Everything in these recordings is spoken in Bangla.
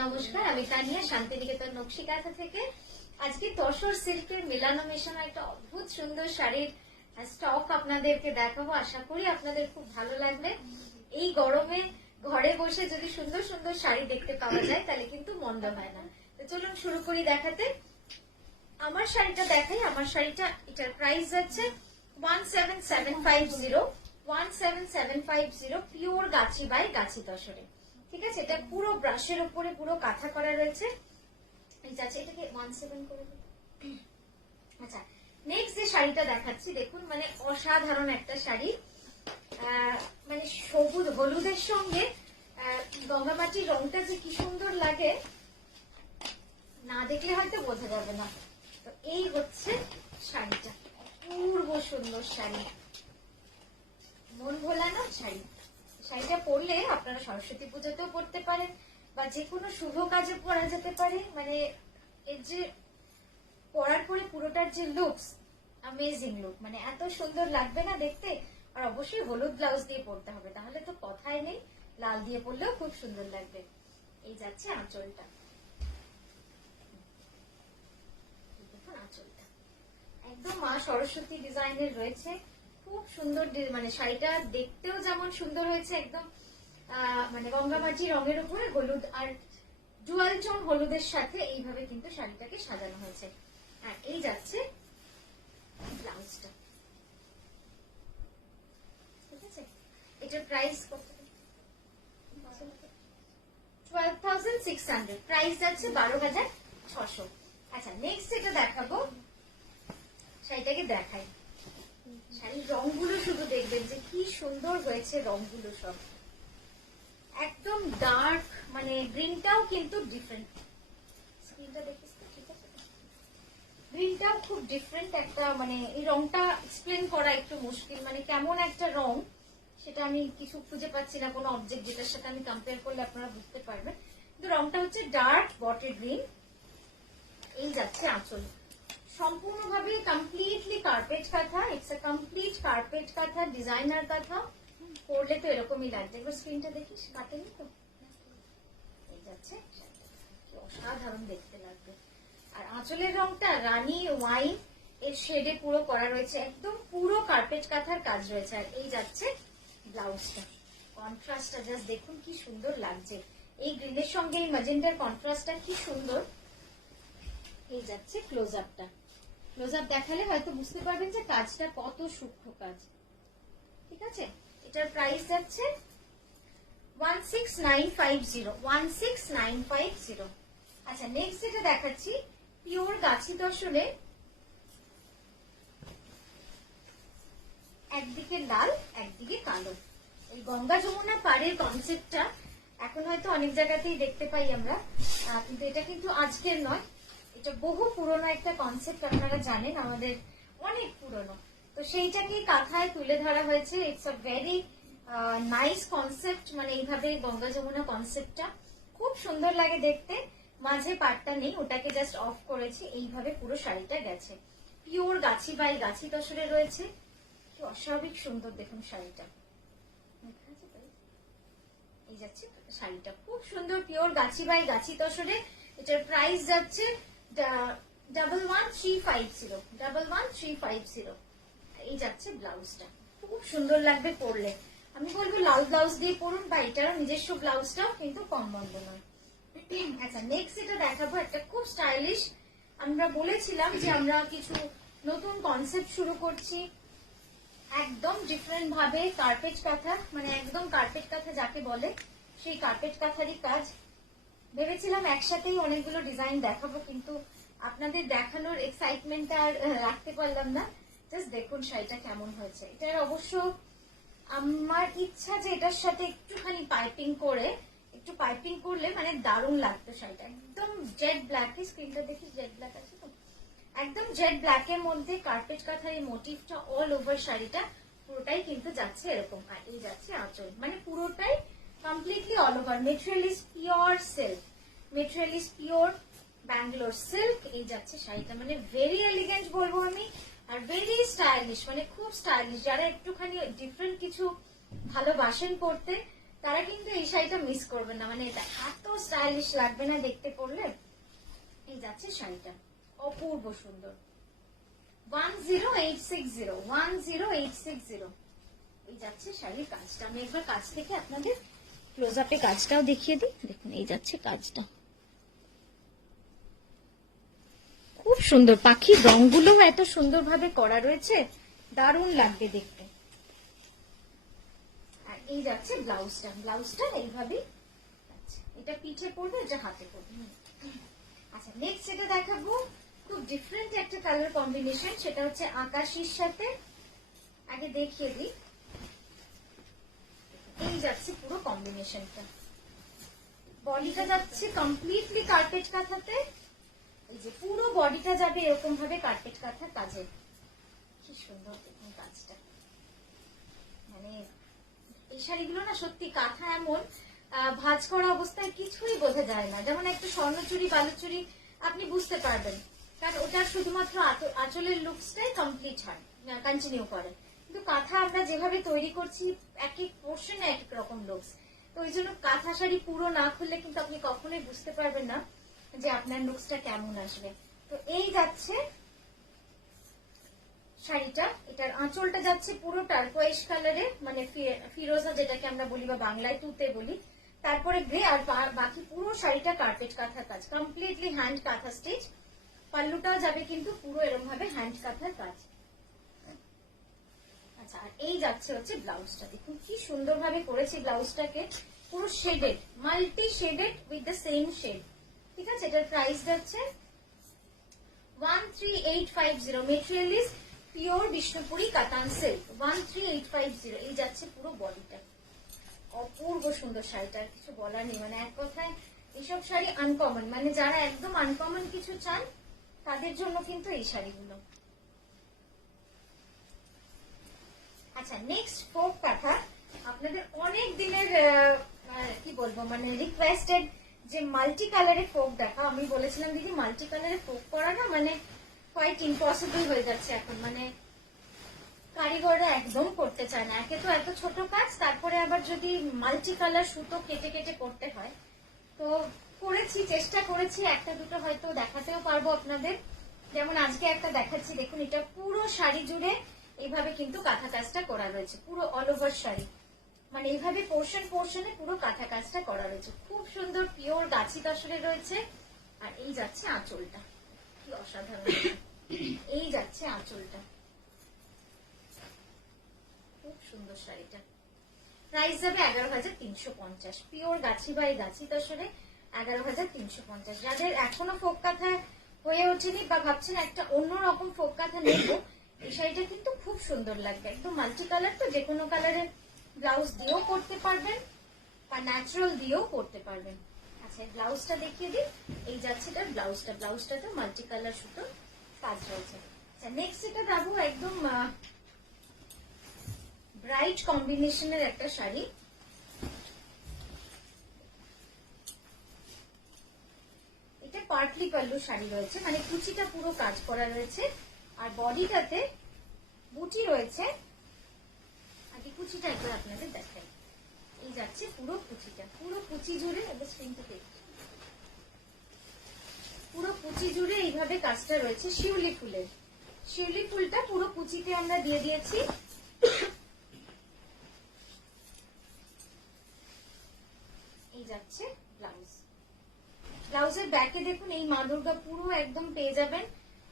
নমস্কার, আমি তানিয়া শান্তিনিকেতন নকশিকাঁথা থেকে। আজকে তসর সিল্কের মেলানো মেশানো একটা অদ্ভুত সুন্দর শাড়ির স্টক আপনাদেরকে দেখাবো। আশা করি আপনাদের খুব ভালো লাগবে। এই গরমে ঘরে বসে যদি সুন্দর সুন্দর শাড়ি দেখতে পাওয়া যায় তাহলে কিন্তু মন্দ হয় না। তো চলুন শুরু করি দেখাতে। আমার শাড়িটা দেখাই। আমার শাড়িটা, এটার প্রাইস যাচ্ছে 17750, 17750, পিওর গাছি বাই গাছি তসরে। ঠিক আছে, এটা পুরো ব্রাশের উপরে পুরো কাঁথা করা রয়েছে। এটাকে 17 করে দিই। আচ্ছা, নেক্সট যে শাড়িটা দেখাচ্ছি দেখুন, মানে অসাধারণ একটা শাড়ি। মানে সবুজ হলুদের সঙ্গে গঙ্গামাটির রংটা যে কি সুন্দর লাগে, না দেখলে হয়তো বোঝা যাবে না। তো এই হচ্ছে শাড়িটা, অপূর্ব সুন্দর শাড়ি, মন ভোলানো শাড়ি। শাড়িটা পরলে আপনারা সরস্বতী পুজোতেও পরতে পারেন বা যে কোনো শুভ কাজে পরা যেতে পারে। মানে এর যে পরার পরে পুরোটার যে লুকস, অ্যামেজিং লুক, মানে এত সুন্দর লাগবে না দেখতে। আর অবশ্যই হলুদ ব্লাউজ দিয়ে পরতে হবে, তাহলে তো কথাই নেই। লাল দিয়ে পরলেও খুব সুন্দর লাগবে। এই যাচ্ছে আঁচলটা, দেখুন আঁচলটা একদম মা সরস্বতী ডিজাইনের রয়েছে, খুব সুন্দর। মানে শাড়িটা দেখতেও যেমন সুন্দর হয়েছে, একদম মানে গঙ্গামাটি রঙের উপরে হলুদ আর ডুয়াল টোন হলুদের সাথে এইভাবে কিন্তু শাড়িটাকে সাজানো হয়েছে। আর এই যাচ্ছে ব্লাউজটা, ঠিক আছে। এটার প্রাইস কত? 12,600, প্রাইস যাচ্ছে 12,600। আচ্ছা, নেক্সট যেটা দেখাবো, শাড়িটাকে দেখাই। শাড়ির রংগুলো শুধু দেখবেন যে কি সুন্দর হয়েছে, রংগুলো সব একদম ডার্ক, মানে গ্রিনটাও কিন্তু ডিফারেন্ট। স্ক্রিনটা দেখিস তো, ঠিক আছে। গ্রিনটাও খুব ডিফারেন্ট একটা, মানে এই রংটা এক্সপ্লেন করা একটু মুশকিল, মানে কেমন একটা রং সেটা আমি কিছু খুঁজে পাচ্ছি না, কোনো অবজেক্ট যেটার সাথে আমি কম্পেয়ার করলে আপনারা বুঝতে পারবেন। কিন্তু রংটা হচ্ছে ডার্ক বটল গ্রিন। এই যাচ্ছে আঁচল, সম্পূর্ণভাবে কমপ্লিটলি কার্পেট কাঁথা। ইটস আ কমপ্লিট কার্পেট কাঁথা, ডিজাইনার কাঁথা। পরলে তো এরকমই লাগছে। একবার স্ক্রিনটা দেখিস, কাটেনি তো। এই যাচ্ছে, অসাধারণ দেখতে লাগবে। আর আঁচলের রংটা রানী ওয়াইন এর শেডে পুরো করা রয়েছে, একদম পুরো কার্পেট কাঁথার কাজ রয়েছে। আর এই যাচ্ছে ব্লাউজটা, কন্ট্রাস্টটা জাস্ট দেখুন কি সুন্দর লাগছে। এই গ্রিনের সঙ্গে এই ম্যাজেন্টার কন্ট্রাস্টটা কি সুন্দর। এই যাচ্ছে ক্লোজ আপটা। ক্লোজ আপ দেখালে হয়তো বুঝতে পারবেন যে কাজটা কত সূক্ষ্ম কাজ, ঠিক আছে। এটার প্রাইস যাচ্ছে 16,950, 16,950। আচ্ছা, নেক্সট যেটা দেখাচ্ছি, পিওর গাছি তসরে, একদিকে লাল একদিকে কালো। এই গঙ্গা যমুনা পাড়ের কনসেপ্টটা এখন হয়তো অনেক জায়গাতেই দেখতে পাই আমরা, কিন্তু এটা কিন্তু আজকের নয়, এটা বহু পুরনো একটা কনসেপ্ট। আপনারা জানেন আমাদের অনেক পুরনো, তো সেইটাকে কাঁথায় তুলে ধরা হয়েছে। It's a very nice concept, মানে এইভাবে গঙ্গা যমুনা কনসেপ্টটা খুব সুন্দর লাগে দেখতে। মাঝে পাটটা নেই, ওটাকে জাস্ট অফ করেছি। এইভাবে পুরো শাড়িটা গেছে, পিওর গাছি বাই গাছি তসরে রয়েছে। কি অস্বাভাবিক সুন্দর দেখুন শাড়িটা। এই যাচ্ছে শাড়িটা, খুব সুন্দর, পিওর গাছি বাই গাছি তসরে। এটার প্রাইস যাচ্ছে 11,350, 11,350। এই যাচ্ছে ব্লাউজটা, খুব সুন্দর লাগবে পরলে। আমি বলবো লাল ব্লাউজ দিয়ে পরুন, বা এটারও নিজস্ব ব্লাউজটাও কিন্তু কম মন্দ নয়। আচ্ছা, নেক্সট এটা দেখাবো, একটা খুব স্টাইলিশ। আমরা বলেছিলাম যে আমরা কিছু নতুন কনসেপ্ট শুরু করছি, একদম ডিফারেন্ট ভাবে। কার্পেট কাঁথা, মানে একদম কার্পেট কাঁথা যাকে বলে, সেই কার্পেট কাঁথারই কাজ। ভেবেছিলাম একসাথেই অনেকগুলো ডিজাইন দেখাবো, কিন্তু আপনাদের দেখানোর এক্সাইটমেন্টটা আর রাখতে পারলাম না। জাস্ট দেখুন শাড়িটা কেমন হয়েছে। এটার অবশ্য আমার ইচ্ছা যে এটার সাথে একটুখানি পাইপিং করে, একটু পাইপিং করলে মানে দারুণ লাগতো শাড়িটা। একদম জেড ব্ল্যাক, স্ক্রিনটা দেখি, জেড ব্ল্যাক আছে তো, একদম জেড ব্ল্যাক এর মধ্যে কার্পেট কাঁথার এই মোটিভটা অল ওভার শাড়িটা পুরোটাই কিন্তু যাচ্ছে এরকম। আর এই যাচ্ছে আঁচল, মানে পুরোটাই completely all over. Material is pure silk, material is pure Bangalore silk. এই যাচ্ছে শাড়িটা, মানে ভেরি এলিগেন্ট বলবো আমি, আর ভেরি স্টাইলিশ, মানে খুব স্টাইলিশ। যারা একটুখানি ডিফারেন্ট কিছু ভালোবাসেন পড়তে, তারা কিন্তু এই শাড়িটা মিস করবে না, মানে এটা এত স্টাইলিশ লাগবে না দেখতে পড়লে। এই যাচ্ছে শাড়িটা, অপূর্ব সুন্দর। 10860, 10860। এই যাচ্ছে শাড়ির কাজটা। আমি একবার কাছ থেকে আপনাদের ক্লোজ আপে কাজটাও দেখিয়ে দিই। দেখুন এই যাচ্ছে কাজটা, খুব সুন্দর। পাখির রংগুলো এত সুন্দরভাবে করা রয়েছে, দারুণ লাগবে দেখতে। আর এই যাচ্ছে ব্লাউজটা, ব্লাউজটা এইভাবেই এটা পিঠে পড়বে, এটা হাতে পড়বে। আচ্ছা নেক্সট যেটা দেখাবো খুব ডিফারেন্ট একটা কালার কম্বিনেশন, সেটা হচ্ছে আকাশির সাথে। আগে দেখিয়ে দিই, এই যাচ্ছে পুরো কম্বিনেশনটা। বডিটা যাচ্ছে কমপ্লিটলি কার্পেট কাঁথাতে, এই যে পুরো বডিটা যাবে এরকম ভাবে কার্পেট কাঁথা কাজে। কি সুন্দর দেখুন কাজটা, মানে এই শাড়িগুলো না সত্যি কাঁথা এমন ভাঁজ করা অবস্থায় কিছুই বোঝা যায় না। যেমন একটা স্বর্ণচুরি বালুচুরি আপনি বুঝতে পারবেন, কারণ ওটা শুধুমাত্র আঁচলের লুকসটাই কমপ্লিট হয়, কন্টিনিউ করে। কিন্তু কাঁথা আমরা যেভাবে তৈরি করছি এক এক পোর্শনে এক এক রকম লুকস, তো ওই জন্য কাঁথা শাড়ি পুরো না খুললে কিন্তু আপনি কখনোই বুঝতে পারবেন না যে আপনার লুকসটা কেমন আসবে। তো এই যাচ্ছে শাড়িটা, এটার আঁচলটা যাচ্ছে পুরো টার্কোয়েজ কালারে, মানে ফিরোজা যেটাকে আমরা বলি বা বাংলায় তুতে বলি, তারপরে গ্রে, আর বাকি পুরো শাড়িটা কার্পেট কাঁথার কাজ, কমপ্লিটলি হ্যান্ড কাঁথা স্টিচ। পাল্লুটাও যাবে কিন্তু পুরো এরকম ভাবে হ্যান্ড কাঁথার কাজ। আচ্ছা আর এই যাচ্ছে হচ্ছে ব্লাউজটা, দেখুন কি সুন্দরভাবে করেছি ব্লাউজটাকে, পুরো shaded, multi shaded with the same shade. ঠিক আছে, এটার প্রাইস যাচ্ছে 13850। মেটেরিয়াল ইজ পিওর বিষ্ণুপুরি কাতান সিল্ক, 13850। এই যাচ্ছে পুরো বডিটা, অপূর্ব সুন্দর শাড়িটার কিছু বলার নেই। মানে এক কথায় এইসব শাড়ি আনকমন, মানে যারা একদম আনকমন কিছু চান তাদের জন্য কিন্তু এই শাড়িগুলো। আচ্ছা নেক্সট ফোক কাঁথা, আপনাদের অনেক দিনের কি বলবো মানে রিকোয়েস্টেড যে মাল্টি কালারে ফোক দেখা। আমি বলেছিলাম দিদি মাল্টি কালারে ফোক করা না মানে কোয়াইট ইম্পসিবল হয়ে যাচ্ছে এখন, মানে কারিগররা একদম করতে চায় না। একে তো এত ছোট কাজ, তারপরে আবার যদি মাল্টি কালার সুতো কেটে কেটে করতে হয়। তো করেছি, চেষ্টা করেছি, একটা দুটো হয়তো দেখাতেও পারবো আপনাদের। যেমন আজকে একটা দেখাচ্ছি, দেখুন এটা পুরো শাড়ি জুড়ে এইভাবে কিন্তু কাঁথা কাজটা করা রয়েছে, পুরো অল ওভার শাড়ি, মানে এইভাবে পোর্শন পোর্শনে পুরো কাঁথা কাজটা করা রয়েছে। খুব সুন্দর পিওর গাছি তসরে রয়েছে। আর এই যাচ্ছে আঁচলটা, কি অসাধারণ। এই যাচ্ছে আঁচলটা, খুব সুন্দর শাড়িটা। প্রাইস যাবে 11,350, পিওর গাছি বাই গাছি তসরে 11,350। যাদের এখনো ফোক কাঁথা হয়ে ওঠেনি বা ভাবছেন একটা অন্যরকম ফোক কাঁথা নেবো, এই শাড়িটা কিন্তু খুব সুন্দর লাগবে। একদম মাল্টি কালার, তো যে কোনো কালারের ব্লাউজ দিয়েও করতে পারবেন বা ন্যাচারাল দিয়েও করতে পারবেন। আচ্ছা ব্লাউজটা দেখিয়ে দিই, এই যাচ্ছে তার ব্লাউজটা, ব্লাউজটাতে মাল্টি কালার সুতো কাজ রয়েছে। আচ্ছা নেক্সট এটা যাবো একদম ব্রাইট কম্বিনেশনের একটা শাড়ি। এটা পার্টলি পাল্লু শাড়ি রয়েছে, মানে কুচিটা পুরো কাজ করা রয়েছে, আর বডিটাতে বুটি রয়েছে। আগে কুচিটা একবার আপনাদের দেখাই, এই যাচ্ছে পুরো কুচিটা, পুরো কুচি জুড়ে, স্ক্রিনটা দেখছি, পুরো কুচি জুড়ে এইভাবে কাজটা রয়েছে শিউলি ফুলের। শিউলি ফুলটা পুরো কুচিতে আমরা দিয়ে দিয়েছি। এই যাচ্ছে ব্লাউজ, ব্লাউজের ব্যাকে দেখুন এই মা দুর্গা পুরো একদম পেয়ে যাবেন।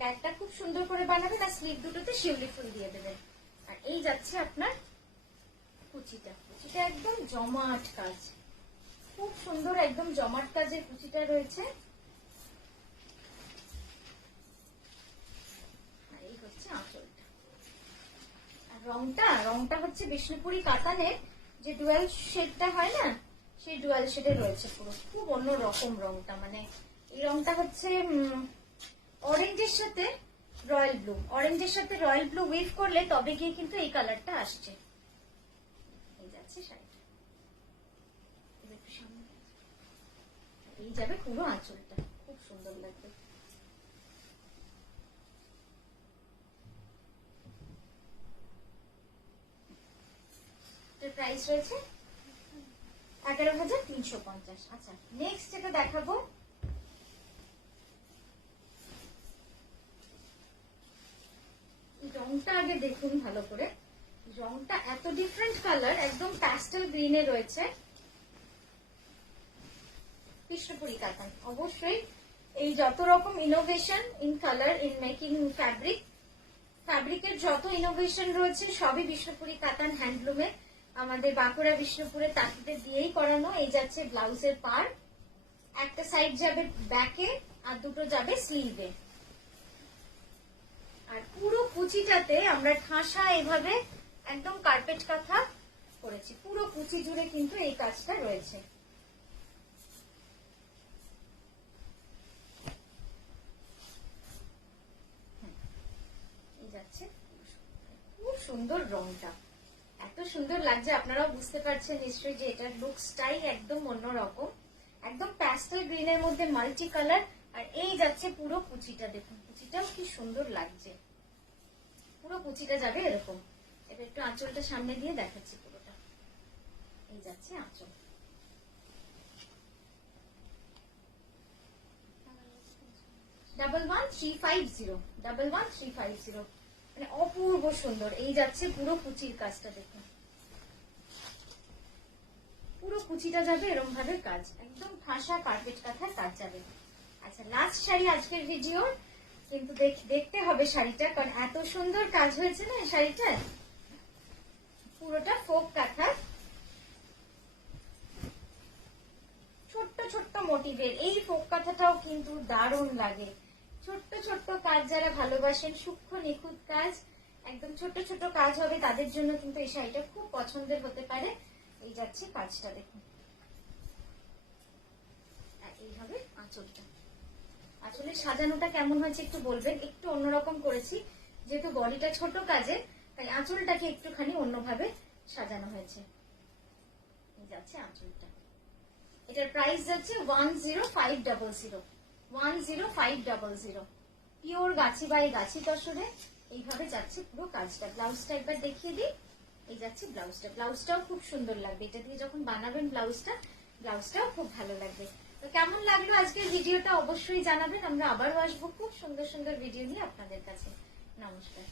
ব্যাকটা খুব সুন্দর করে বানাবেন আর স্লিভ দুটোতে শিউলি ফুল দিয়ে দেবেন। আর এই যাচ্ছে আপনার কুচিটা, কুচিটা একদম জমাট কাজ, খুব সুন্দর একদম জমাট কাজের কুচিটা রয়েছে। আর এই হচ্ছে আঁচলটা। আর রংটা হচ্ছে বিষ্ণুপুরি কাতানের যে ডুয়াল শেডটা হয় না, সেই ডুয়াল শেডে রয়েছে পুরো, খুব অন্য রকম রংটা। মানে এই রংটা হচ্ছে অরেঞ্জের সাথে রয়্যাল ব্লু, অরেঞ্জের সাথে রয়্যাল ব্লু উইভ করলে তবে গিয়ে কিন্তু এই কালারটা আসছে। এই যাচ্ছে শাড়িটা, এই যাবে পুরো আঁচলটা, খুব সুন্দর লাগবে। প্রাইস রয়েছে 11,350। আচ্ছা নেক্সট যেটা দেখাবো, রংটা আগে দেখুন ভালো করে। রংটা এত ডিফারেন্ট কালার, একদম প্যাস্টেল গ্রিনে রয়েছে, কৃষ্ণপুরি কাতান। অবশ্যই এই যত রকম innovation in colour in making ফ্যাব্রিকের যত ইনোভেশন রয়েছে সবই বিষ্ণুপুরি কাতান হ্যান্ডলুমে, আমাদের বাঁকুড়া বিষ্ণুপুরে তাঁতিদের দিয়েই করানো। এই যাচ্ছে ব্লাউজের পার, একটা সাইড যাবে ব্যাকে আর দুটো যাবে স্লিভে। আর পুরো কুচিটাতে আমরা ঠাসা এভাবে একদম কার্পেট কাঁথা করেছি, পুরো কুচি জুড়ে কিন্তু এই কাজটা রয়েছে। যাচ্ছে খুব সুন্দর, রংটা এত সুন্দর লাগছে, আপনারাও বুঝতে পারছেন নিশ্চয়ই যে এটার লুকসটাই একদম অন্যরকম, একদম প্যাস্টেল গ্রিনের মধ্যে মাল্টি কালার। আর এই যাচ্ছে পুরো কুচিটা, দেখুন কুচিটাও কি সুন্দর লাগছে, পুরো কুচিটা যাবে এরকম। এবার একটু আঁচলটা সামনে দিয়ে দেখাচ্ছি পুরোটা, এই যাচ্ছে আঁচল। ডাবল 1,350 মানে অপূর্ব সুন্দর। এই যাচ্ছে পুরো কুচির কাজটা, দেখুন পুরো কুচিটা যাবে এরকম ভাবে কাজ, একদম ঠাসা কার্পেট কাঁথার কাজ যাবে। আচ্ছা লাস্ট শাড়ি আজকের ভিডিও, কিন্তু দেখতে হবে শাড়িটা, কারণ এত সুন্দর কাজ হয়েছে না শাড়িটা, পুরোটা ফোক কাঁথা, ছোট্ট ছোট্ট মোটিভের। এই ফোক কাঁথাটাও কিন্তু দারুণ লাগে, ছোট্ট ছোট্ট কাজ যারা ভালোবাসেন, সূক্ষ্ম নিখুঁত কাজ, একদম ছোট ছোট কাজ হবে তাদের জন্য কিন্তু এই শাড়িটা খুব পছন্দের হতে পারে। এই যাচ্ছে কাজটা, দেখুন এইভাবে আঁচলটা, আঁচলের সাজানোটা কেমন হয়েছে একটু বলবেন। একটু অন্যরকম করেছি, যেহেতু বডিটা ছোট কাজে, তাই আঁচলটাকে একটুখানি অন্যভাবে সাজানো হয়েছে। এই যাচ্ছে আঁচলটা, এটার প্রাইস যাচ্ছে 10500 পিওর গাছি বাই গাছি তসরে। এইভাবে যাচ্ছে পুরো কাজটা। ব্লাউজটা একবার দেখিয়ে দিই, এই যাচ্ছে ব্লাউজটা, ব্লাউজটাও খুব সুন্দর লাগবে, এটা দিয়ে যখন বানাবেন ব্লাউজটাও খুব ভালো লাগবে। তো কেমন লাগলো আজকের ভিডিওটা অবশ্যই জানাবেন, আমরা আবারও আসবো খুব সুন্দর সুন্দর ভিডিও নিয়ে আপনাদের কাছে। নমস্কার।